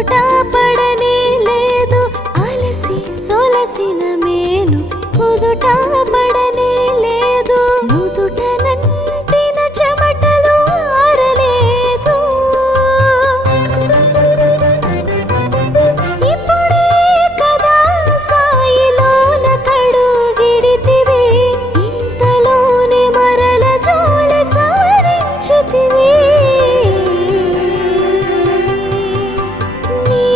కుదుట పడనే లేదు అలసి సొలసిన మేను కుదుట పడనే లేదు నుదుట నంటిన చెమటలు ఆరలేదు ఇప్పుడే కదా సాయిలోన కడుగిడితివి ఇంతలోనే మరల జోలి సవరించితివి ఈ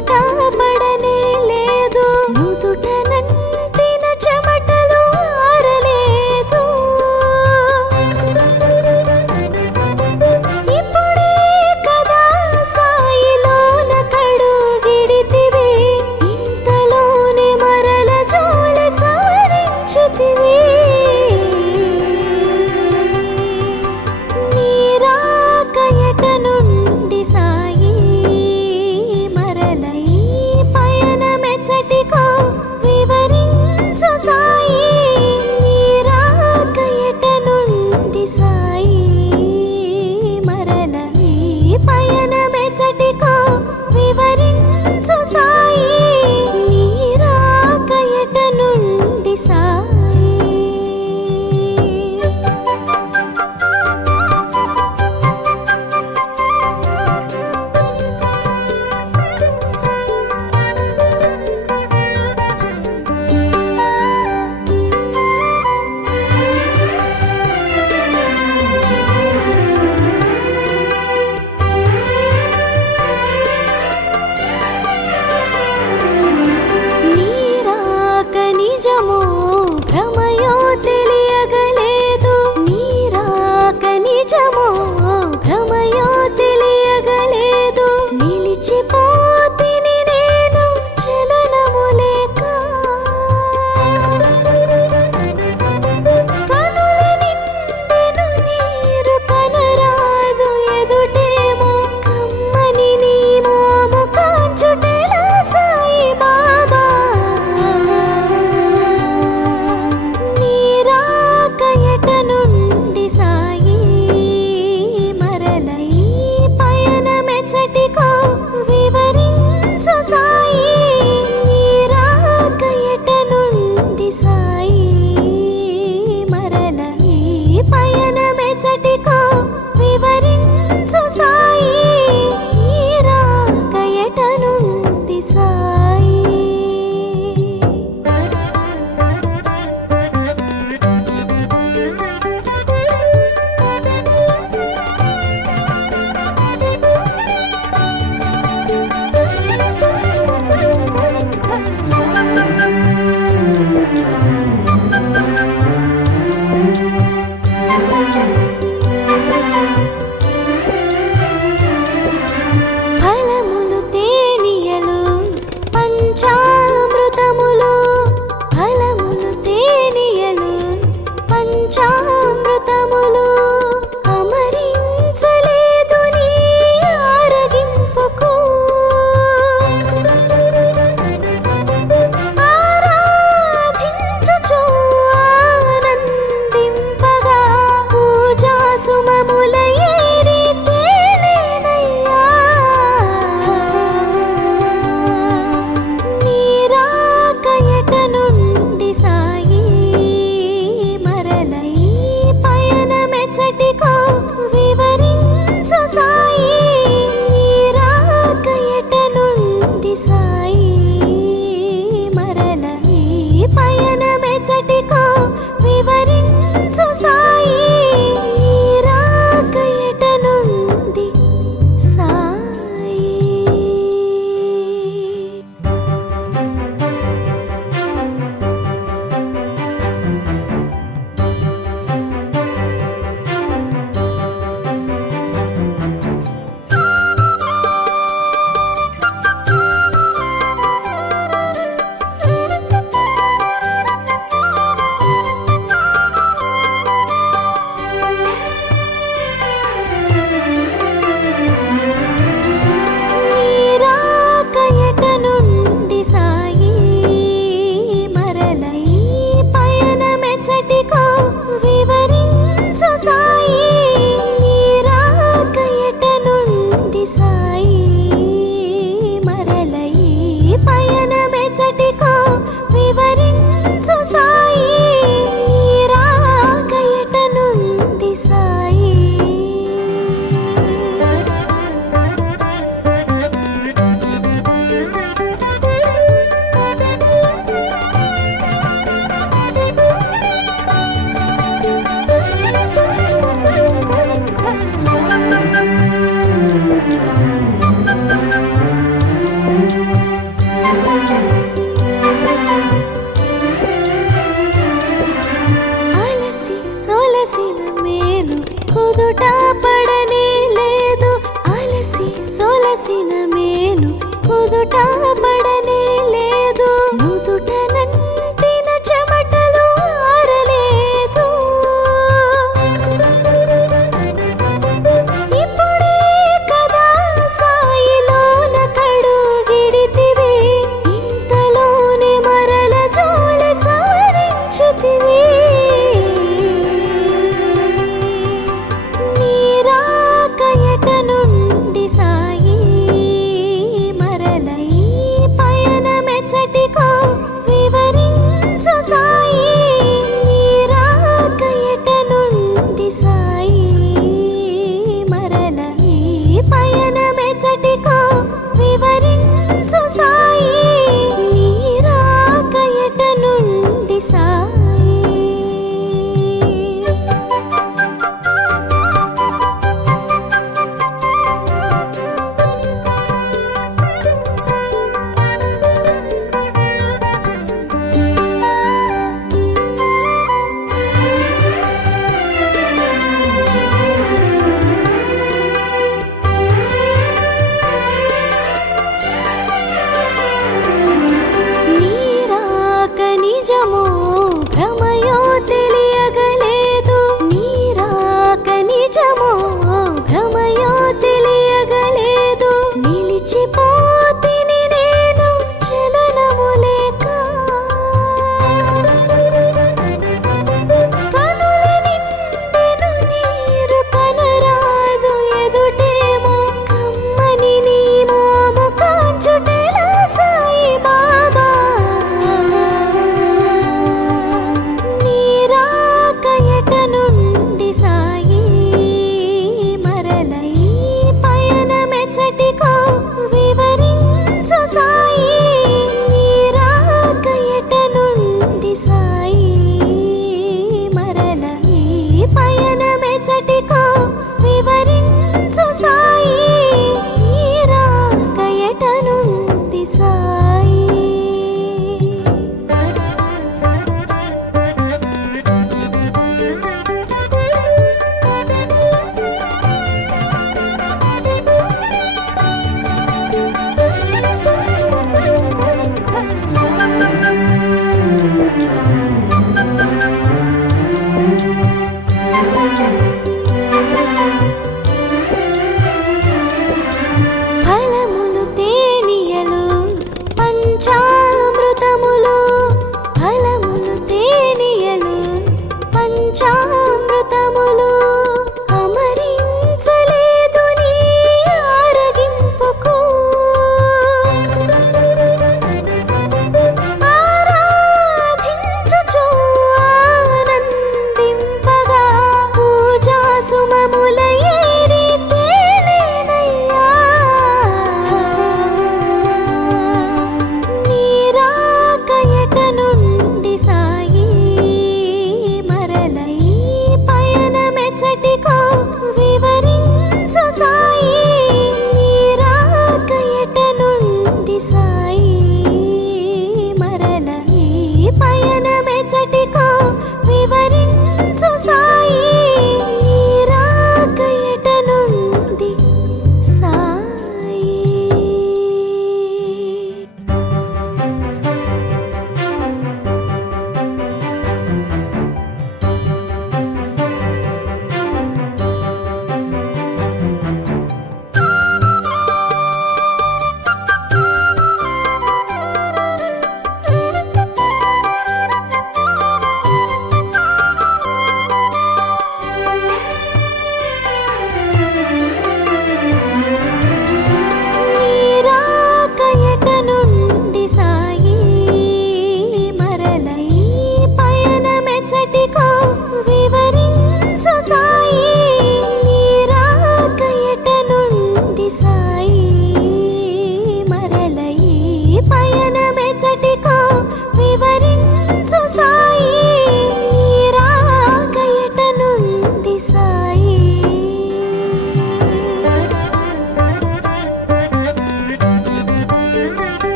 చోట పడనే లేదు నుదుట నంటిన చెమటలు ఆరలేదు ఇప్పుడే కదా సాయిలోన కడుగిడితివి ఇంతలోనే మరల జోలి సవరించితివి నీరాక ఎట నుండి సాయి మరల ఈ పయనమెచ్చటికో వివరించు సాయి నీరాక ఎట నుండి సాయి మరల ఈ పయనమెచ్చటికో వివరించు సాయి నీరాక ఎట నుండి సాయి నీరాక నిజమో భ్రమయో తెలియగలేదు నీరాక నిజమో భ్రమయో తెలియగలేదు నిలిచిపోతిని నేను చలనము లేక కనుల నిండెను నీరు కనరాదు ఎదుటేమో కమ్మని నీ మోము కాచుటెలా సాయి బాబా నీరాక ఎట నుండి సాయి మరల ఈ పయనమెచ్చటికో వివరించు సాయి నీరాక ఎట నుండి సాయి మరల ఈ పయనమెచ్చటికో వివరించు సాయి నీరాక ఎట నుండి సాయి ఫలములు తేనియలు పంచామృతములు ఫలములు తేనియలు పంచామృతములు అమరించలేదు నీ ఆరగింపుకు ఆరాధించుచు ఆనందింపగా పూజా సుమముల ఏరి తేలేనయ్యా నీరాక ఎట నుండి సాయి మరల ఈ పయనమెచ్చటికో కుదుట పడనే లేదు అలసి సొలసిన మేను కుదుట పడనే లేదు నుదుట నంటిన చెమటలు ఆరలేదు ఇప్పుడే కదా సాయిలోన కడుగిడితివి ఇంతలోనే మరల జోలి సవరించితివి నీరాక ఎట నుండి సాయి మరల ఈ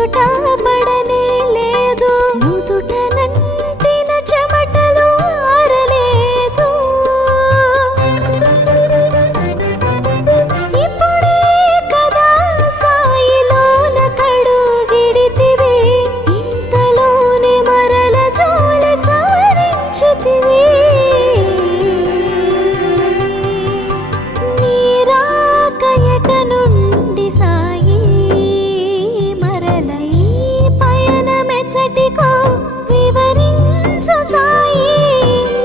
ఎదుట పడనే లేదు నుదుట నంటిన చెమటలు ఆరలేదు ఇప్పుడే కదా సాయిలోన కడుగిడితివి ఇంతలోనే మరల జోలి సవరించితివి వివరించు సాయి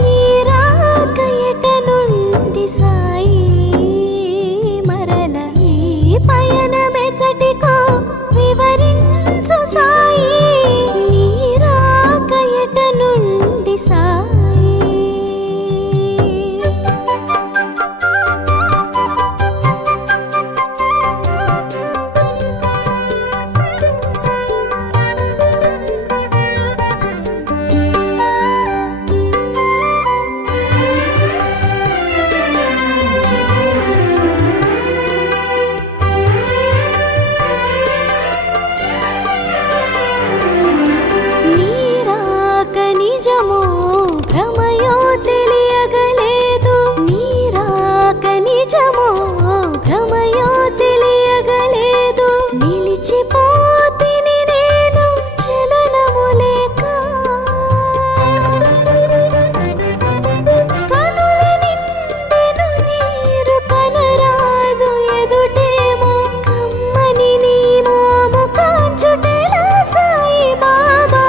నీరాకయట నుండి సాయి మరల ఈ పయనమెచ్చటికో వివరించు సాయి నీరాకయట నుండి సాయి నిలిచిపోతిని నేను చలనములేక కనుల నిండెను నీరు కనరాదు ఎదుటేమో కమ్మని నీ మోము కాచుటెలా సాయి బాబా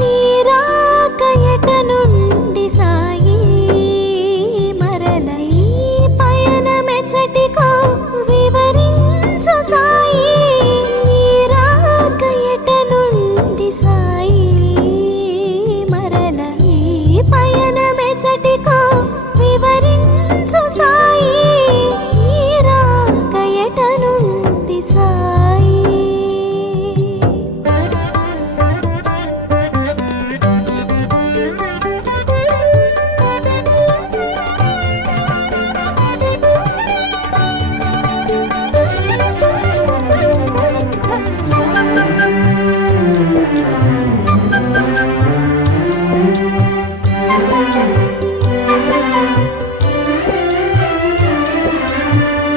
నీరాకయట నుండి సాయి మరల ఈ పయనమెచ్చటికో వివరించు సాయి నీరాకయట నుండి సాయి మరల ఈ పయనమెచ్చటికో వివరించు సాయి నీరాకయట నుండి సాయి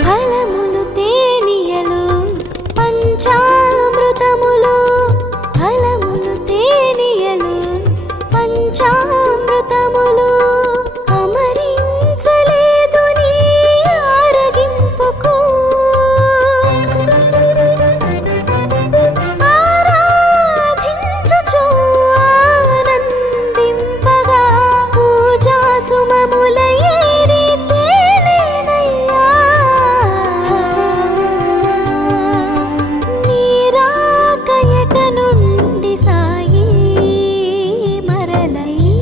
ఫలములు తేనియలు పంచామృతములు ఫలములు తేనియలు పంచామృతములు అమరించలేదు నీ ఆరగింపుకు ఆరాధించుచు ఆనందింపగా పూజా సుమముల ఏరి తేలేనయ్యా నీరాకయట నుండి సాయి మరల ఈ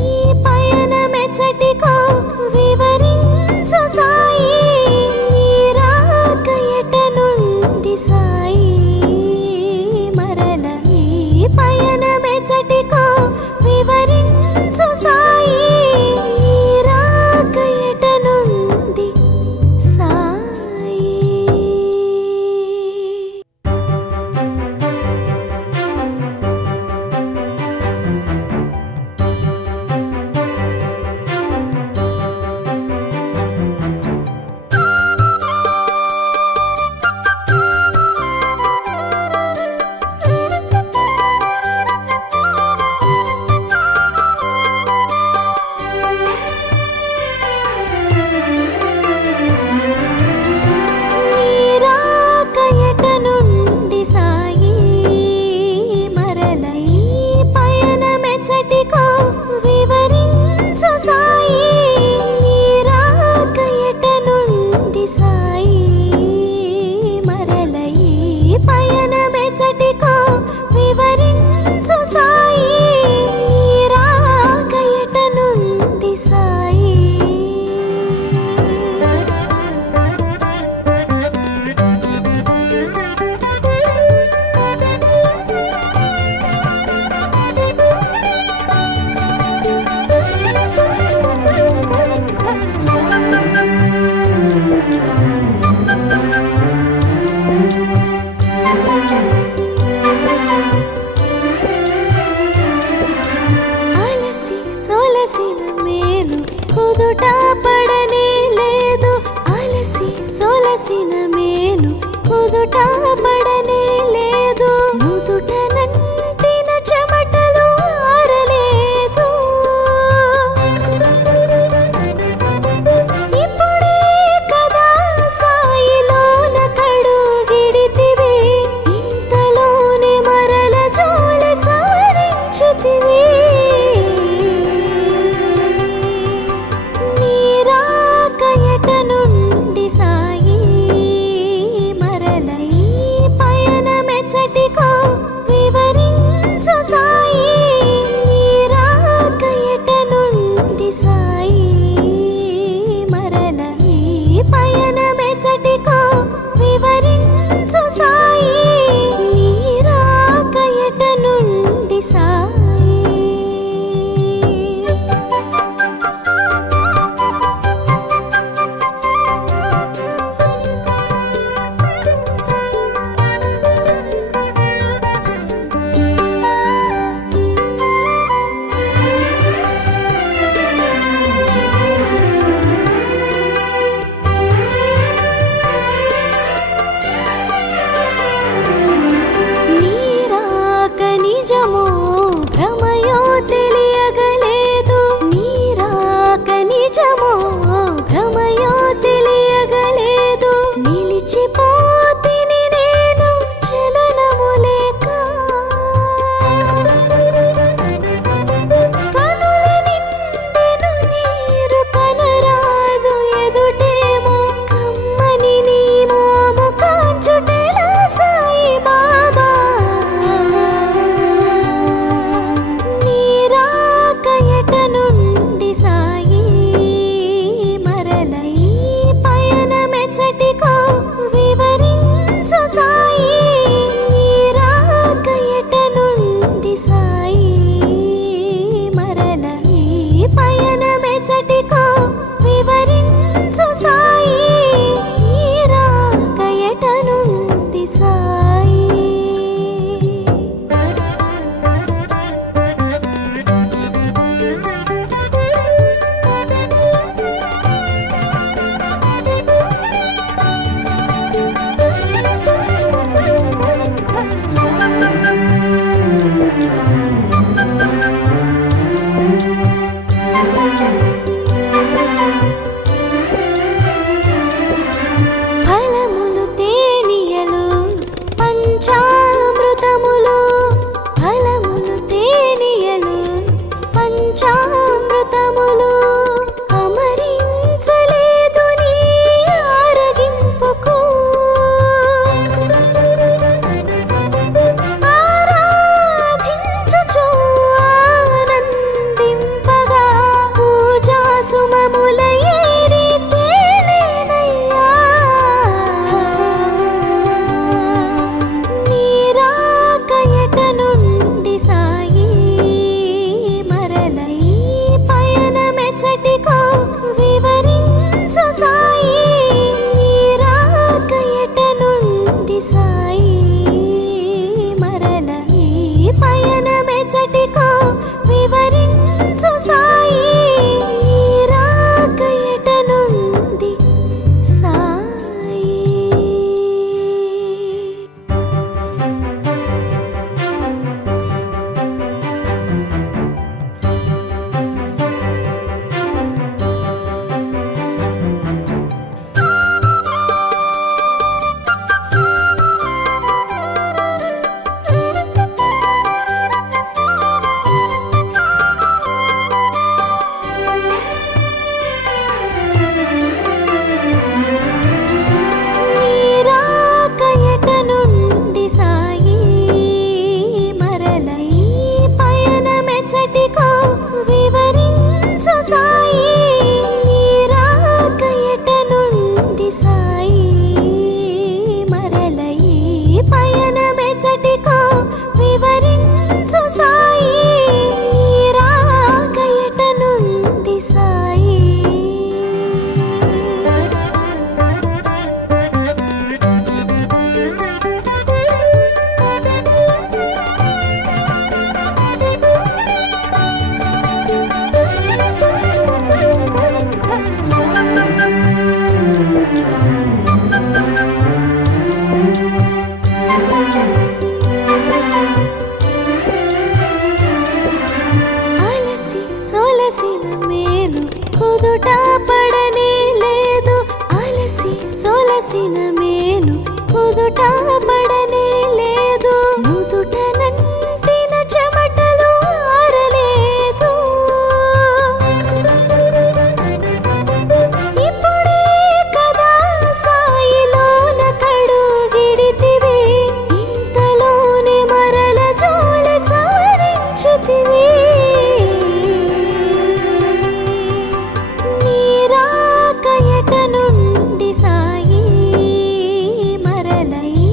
పయనమెచ్చటికో సొలసిన మేలు కుదుట పడనే లేదు అలసి సొలసిన మేలు కుదుట పడనే లేదు నుదుట నంటిన చెమటలు ఆరలేదు ఇప్పుడే కదా సాయిలోన కడుగిడితివి ఇంతలోనే మరల జోలి సవరించితివి నీరాక ఎట నుండి సాయి మరల ఈ కుదుట పడనే లేదు అలసి సొలసిన మేను కుదుట పడనే లేదు నుదుట నంటిన చెమటలు ఆరలేదు ఇప్పుడే కదా సాయిలోన కడుగిడితివి ఇంతలోనే మరల జోలి సవరించితివి నీరాకయట నుండి సాయి మరల ఈ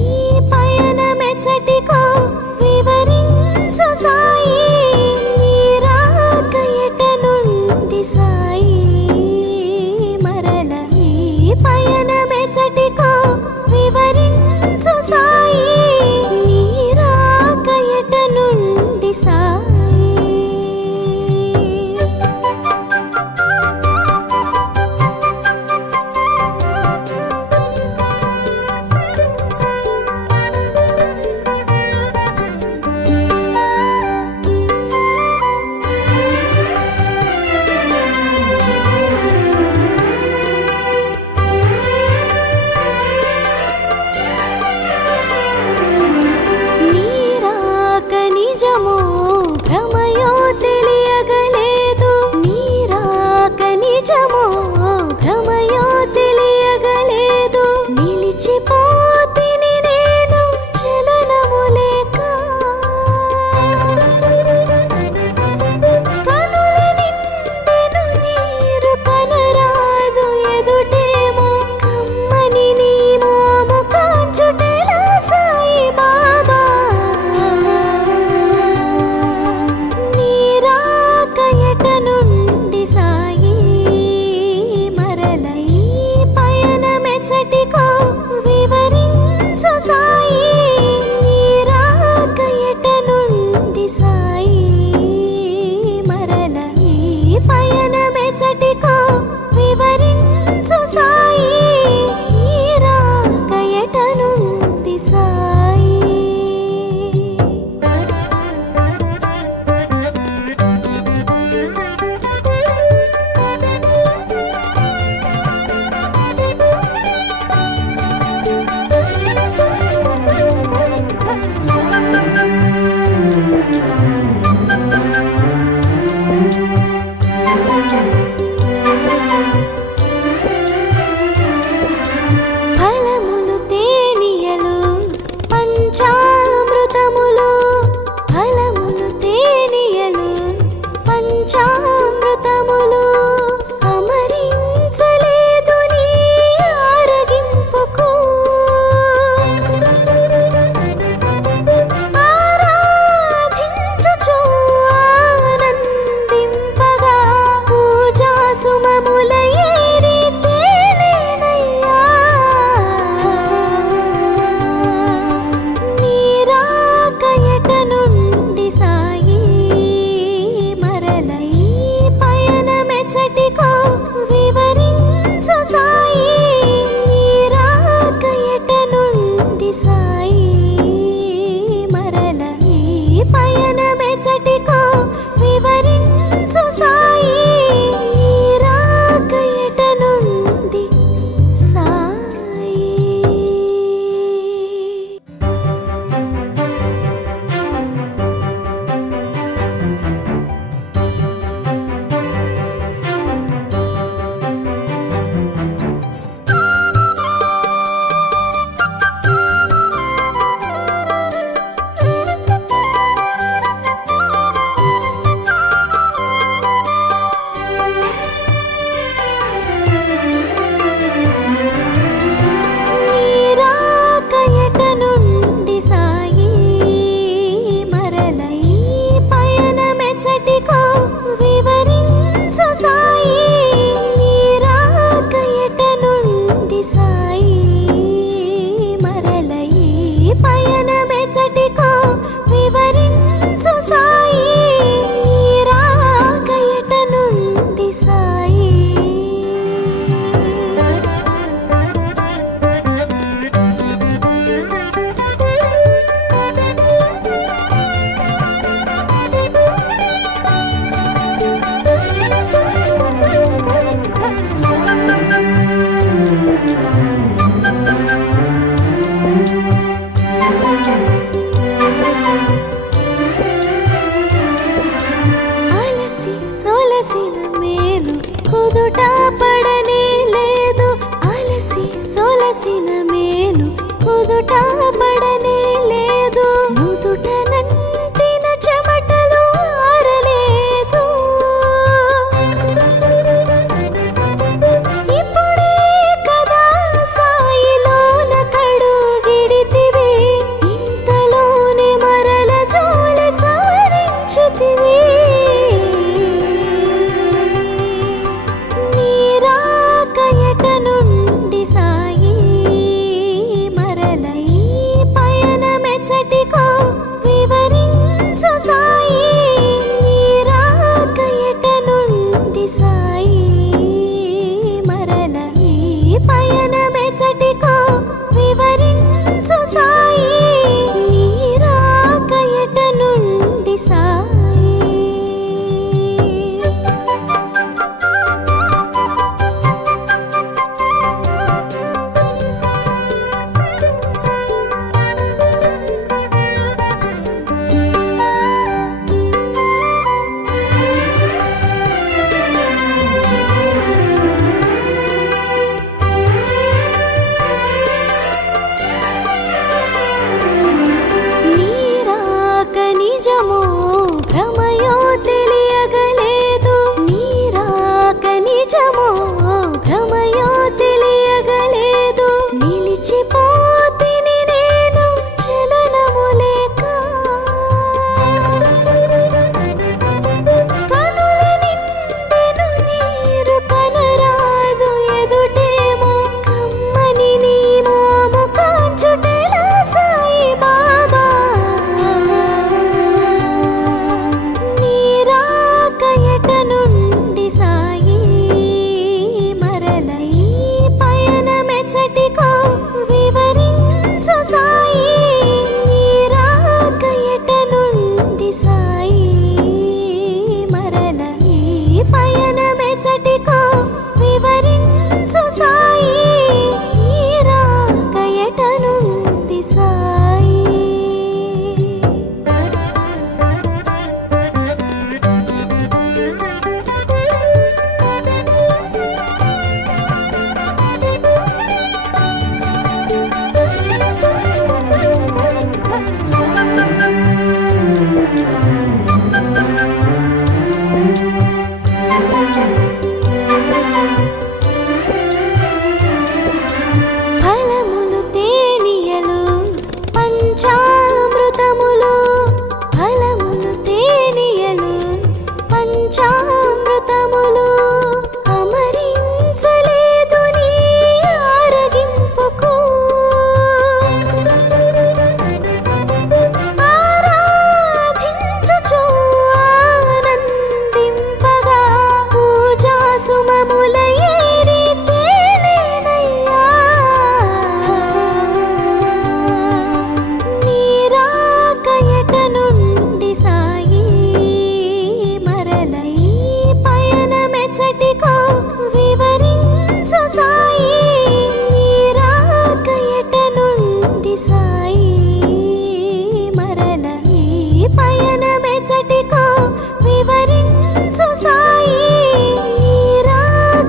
కుదుట పడనే లేదు అలసి సొలసిన మేను కుదుట పడనే లేదు నుదుట నంటిన చెమటలు ఆరలేదు ఇప్పుడే కదా సాయిలోన కడుగిడితివి ఇంతలోనే మరల జోలె సవరించితివి నీరాకయట నుండి సాయి మరల ఈ పయనమెచ్చటికో వివరించు సాయి నీరాకయట నుండి సాయి మరల ఈ పయనమెచ్చటికో వివరించు సాయి నీరాకయట నుండి సాయి నీరాక నిజమో భ్రమయో తెలియగలేదు నీరాక నిజమో భ్రమయో తెలియగలేదు నిలిచిపోతిని నేను చలనము లేక కనుల నిండెను నీరు కనరాదు ఎదుటేమో కమ్మని నీ మోము కాచుటెలా సాయి బాబా నీరాకయట నుండి సాయి మరల ఈ పయనమెచ్చటికో వివరించు సాయి నీరాకయట నుండి సాయి మరల ఈ పయనమెచ్చటికో వివరించు సాయి నీరాకయట నుండి సాయి ఫలములు తేనియలు పంచామృతములు ఫలములు తేనియలు పంచామృతములు అమరించలేదు నీ ఆరగింపుకు ఆరాధించుచు ఆనందింపగా పూజా సుమముల ఏరి తేలేనయ్యా నీరాకయట నుండి సాయి మరల ఈ పయనమెచ్చటికో వివరించు సాయి నీరాకయట నుండి సాయి మరల ఈ పయనమెచ్చటికో వివరించు సాయి నీరాకయట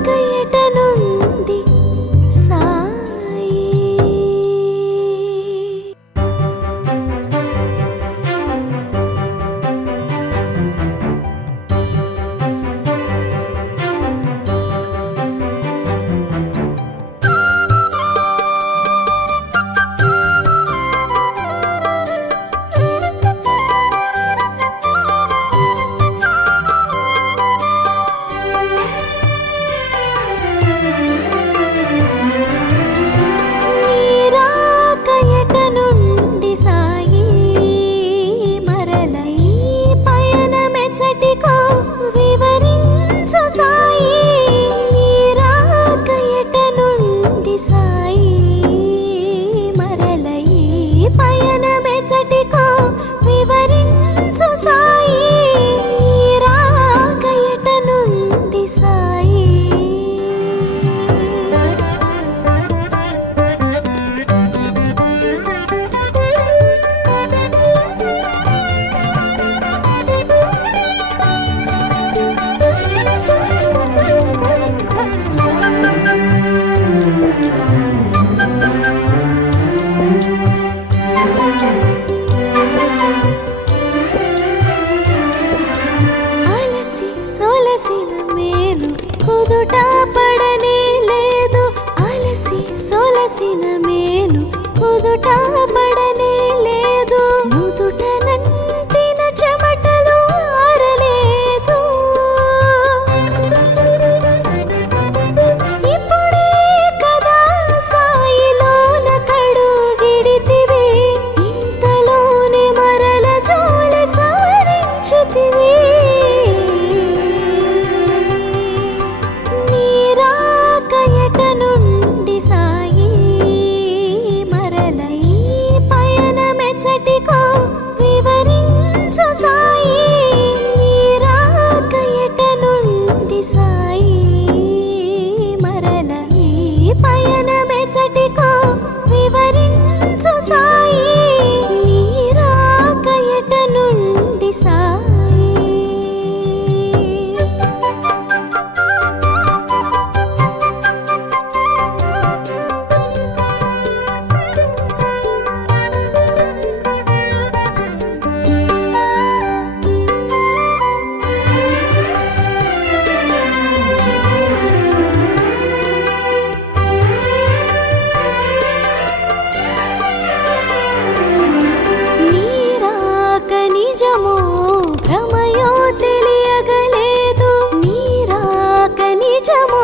నిజమో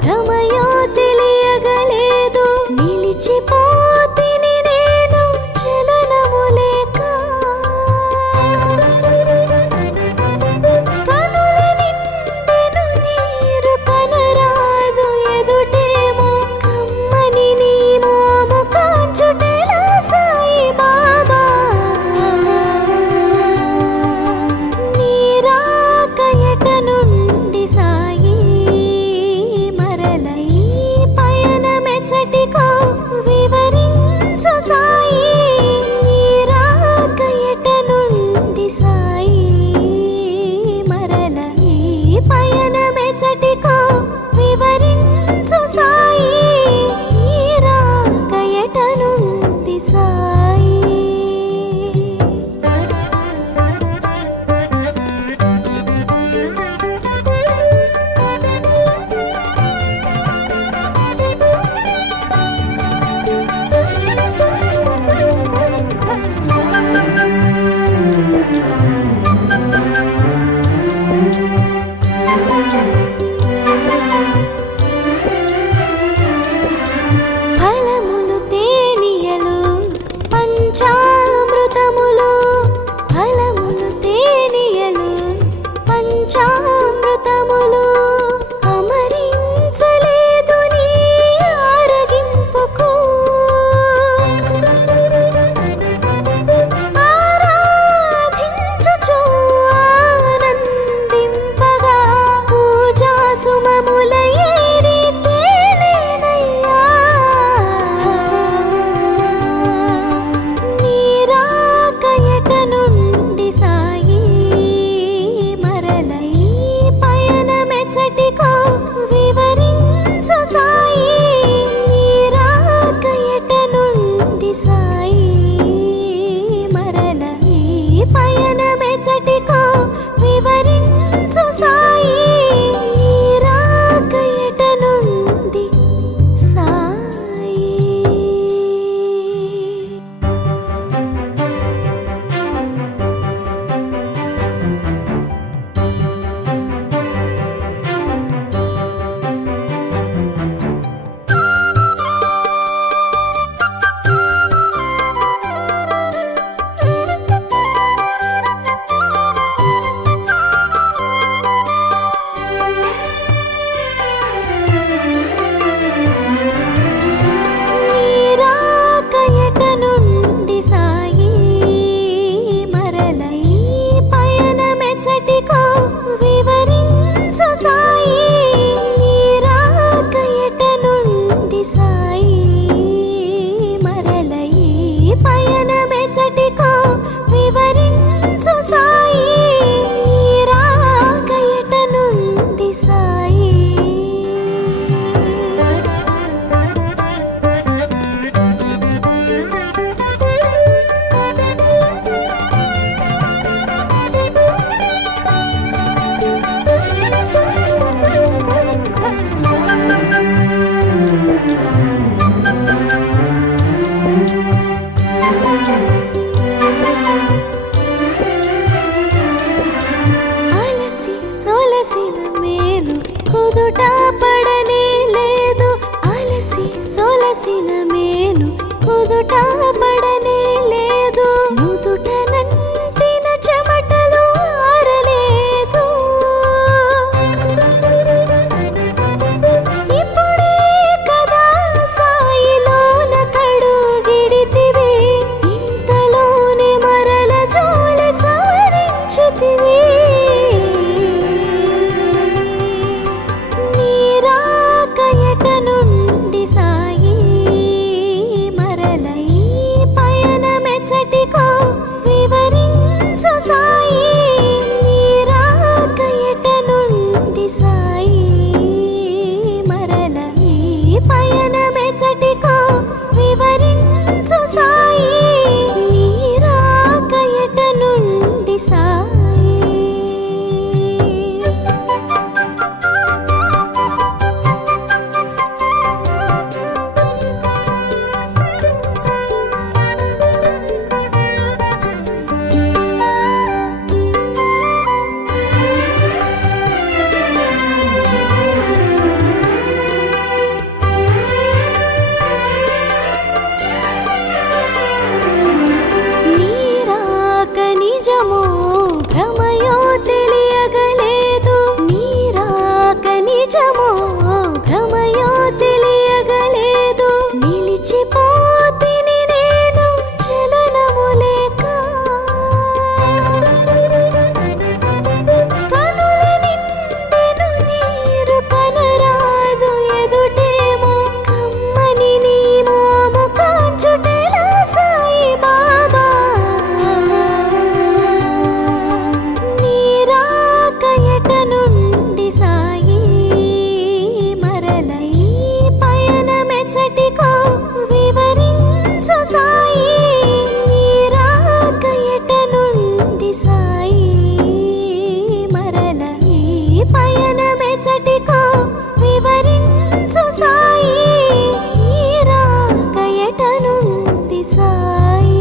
భ్రమయో తెలియగలేదు నిలిచిపోతిని నేను చలనము లేక కనుల నిండెను నీరు కనరాదు ఎదుటేమో కమ్మని నీ మోము కాచుటెలా సాయి బాబా నీరాక ఎట నుండి సాయి మరల ఈ పయనమెచ్చటికో వివరించు సాయి నీరాక ఎట నుండి సాయి మరల ఈ పయనమెచ్చటికో వివరించు సాయి నీరాక ఎట నుండి సాయి ఫలములు తేనియలు పంచామృతములు ఫలములు తేనియలు పంచామృతములు అమరించలేదు నీ ఆరగింపుకు ఆరాధించుచు ఆనందింపగా పూజా సుమముల ఏరి తేలేనయ్యా నీరాక ఎట నుండి సాయి మరల ఈ పయనమెచ్చటికో వివరించు సాయి నీరాక ఎట నుండి సాయి మరల ఈ పయనమెచ్చటికో వివరించు సాయి నీరాక ఎట నుండి సాయి నీరాక ఎట నుండి సాయి మరల ఈ పయనమెచ్చటికో వివరించు సాయి నీరాక ఎట నుండి సాయి మరల ఈ పయనమెచ్చటికో వివరించు సాయి నీరాక ఎట నుండి సాయి అలసి సొలసిన మేలు కుదుట పడనే లేదు అలసి సొలసిన మేలు కుదుట పడనే లేదు నుదుట నంటిన చెమటలు ఆరలేదు ఇప్పుడే కదా సాయిలోన కడుగిడితివి ఇంతలోనే మరల జోలి సవరించితివి నీరాక ఎట నుండి సాయి మరల ఈ నిజమో భ్రమయో తెలియగలేదు నిలిచిపోతిని నేను చలనము లేక కనుల నిండెను నీరు కనరాదు ఎదుటేమో కమ్మని నీ మోము కాచుటెలా సాయి బాబా నీరాక ఎట నుండి సాయి మరల ఈ పయనమెచ్చటికో వివరించు సాయి నీరాక ఎట నుండి సాయి మరల ఈ పయనమెచ్చటికో వివరించు సాయి నీరాక ఎట నుండి సాయి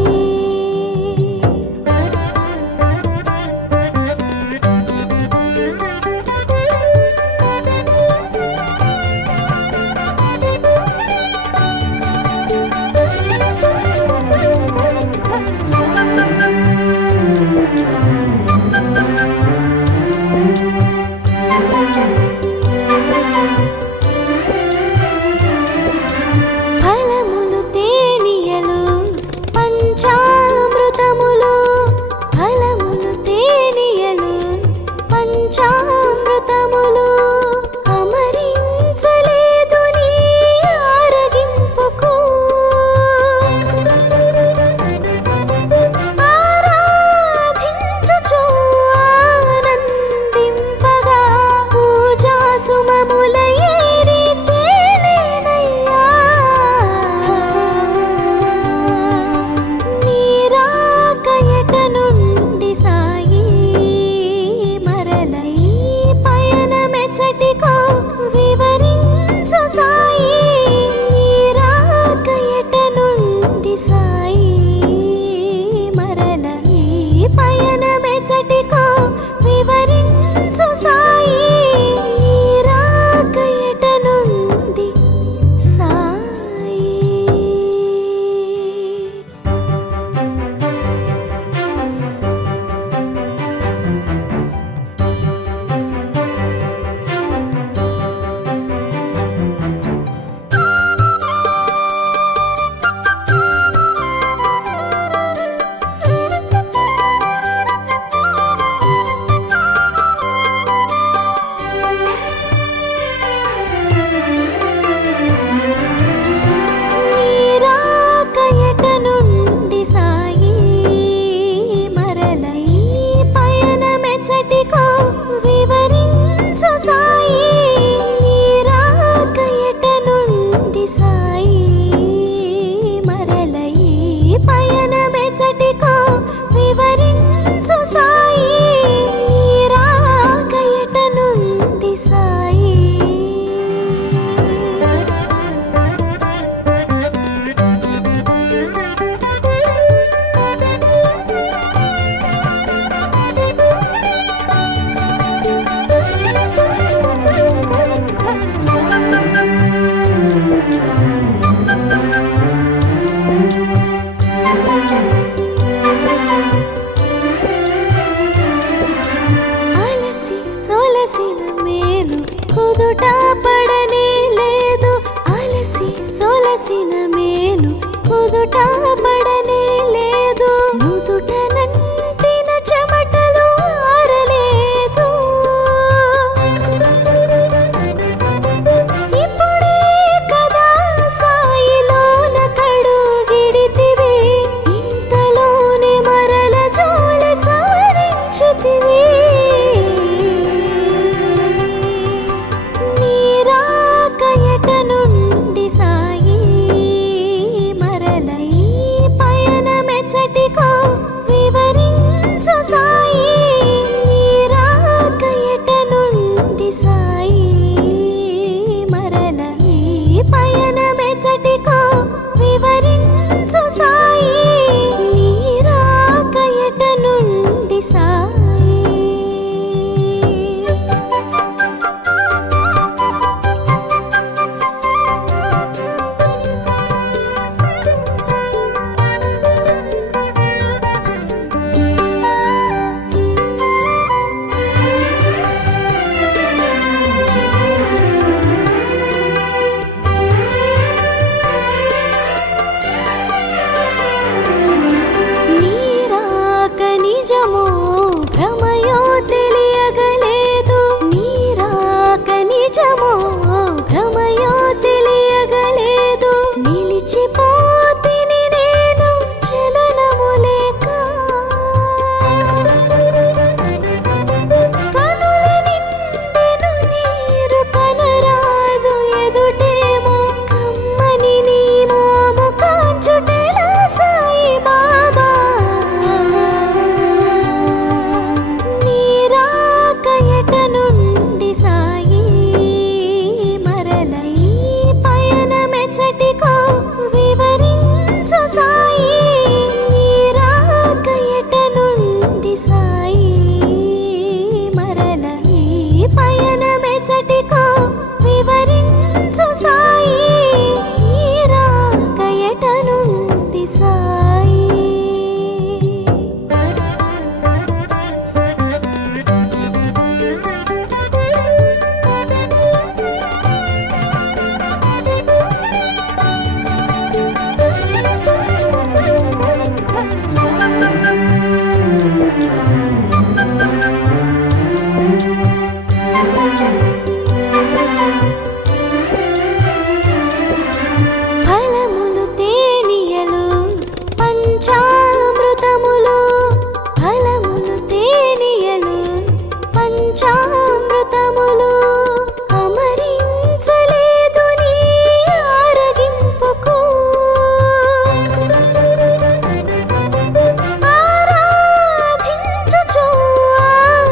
ఫలములు తేనియలు పంచామృతములు ఫలములు తేనియలు పంచామృతములు అమరించలేదు నీ ఆరగింపుకు ఆరాధించుచు ఆనందింపగా పూజా సుమముల ఏరి తేలేనయ్యా నీరాక ఎట నుండి సాయి మరల ఈ పయనమెచ్చటికో వివరించు సాయి నీరాక ఎట నుండి సాయి మరల ఈ పయనమెచ్చటికో వివరించు సాయి నీరాక ఎట నుండి సాయి నీరాక ఎట నుండి సాయి మరల ఈ పయనమెచ్చటికో వివరించు సాయి నీరాక ఎట నుండి సాయి మరల ఈ పయనమెచ్చటికో వివరించు సాయి నీరాక ఎట నుండి సాయి అలసి సొలసిన మేలు కుదుట పడనే లేదు అలసి సొలసిన మేలు కుదుట పడనే లేదు నుదుట నంటిన చెమటలు ఆరలేదు ఇప్పుడే కదా సాయిలోన కడుగిడితివి ఇంతలోనే మరల జోలి సవరించితివి నీరాక ఎట నుండి సాయి మరల ఈ నిజమో భ్రమయో తెలియగలేదు నిలిచిపోతిని నేను చలనము లేక కనుల నిండెను నీరు కనరాదు ఎదుటేమో కమ్మని నీ మోము కాచుటెలా సాయి బాబా నీరాక ఎట నుండి సాయి మరల ఈ పయనమెచ్చటికో వివరించు సాయి నీరాక ఎట నుండి సాయి మరల ఈ పయనమెచ్చటికో వివరించు సాయి నీరాక ఎట నుండి సాయి ఫలములు తేనియలు పంచామృతములు ఫలములు తేనియలు పంచామృతములు అమరించలేదు నీ ఆరగింపుకు ఆరాధించుచు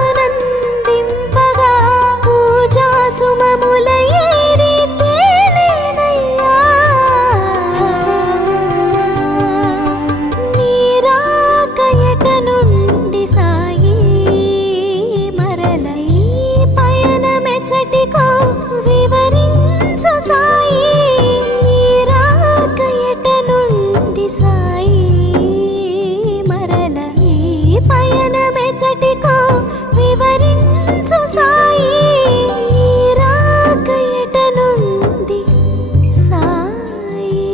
ఆనందింపగా పూజా సుమముల ఏరి తేలేనయ్యా నీరాక ఎట నుండి సాయి మరల ఈ పయనమెచ్చటికో వివరించు సాయి నీరాక ఎట నుండి సాయి మరల ఈ పయనమెచ్చటికో వివరించు సాయి నీరాక ఎట నుండి సాయి